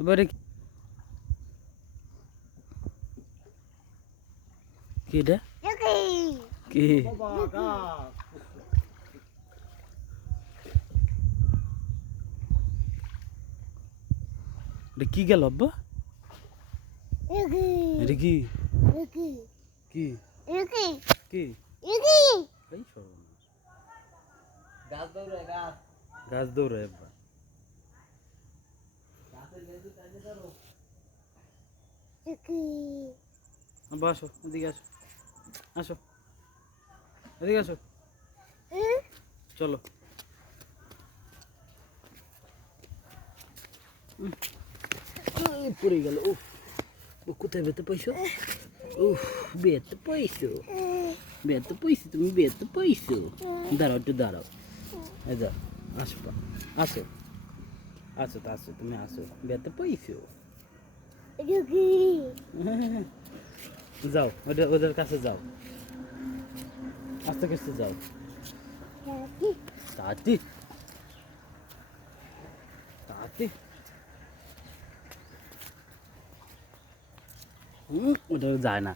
এবারে কি এটা কি এটা কি গেল আব্বা এটা কি কি কি এই সর্বনাশ গাছ দৌড়ায় আব্বা আব্বা আসো এদিকে আসো আসো এদিকে আসো চলো পড়ে গেল উফ ও কোথায় বেতে পাইছো উফ বেতে পাইছো তুমি বেতে পাইছো দাঁড়াও একটু দাঁড়াও এই যাও আসো আসো আসো তো আসো তুমি আসো বেতে পাইছো যাও ওদের কাছে যাও আস্তে আস্তে যাও তাতি তাতি ওটা যায় না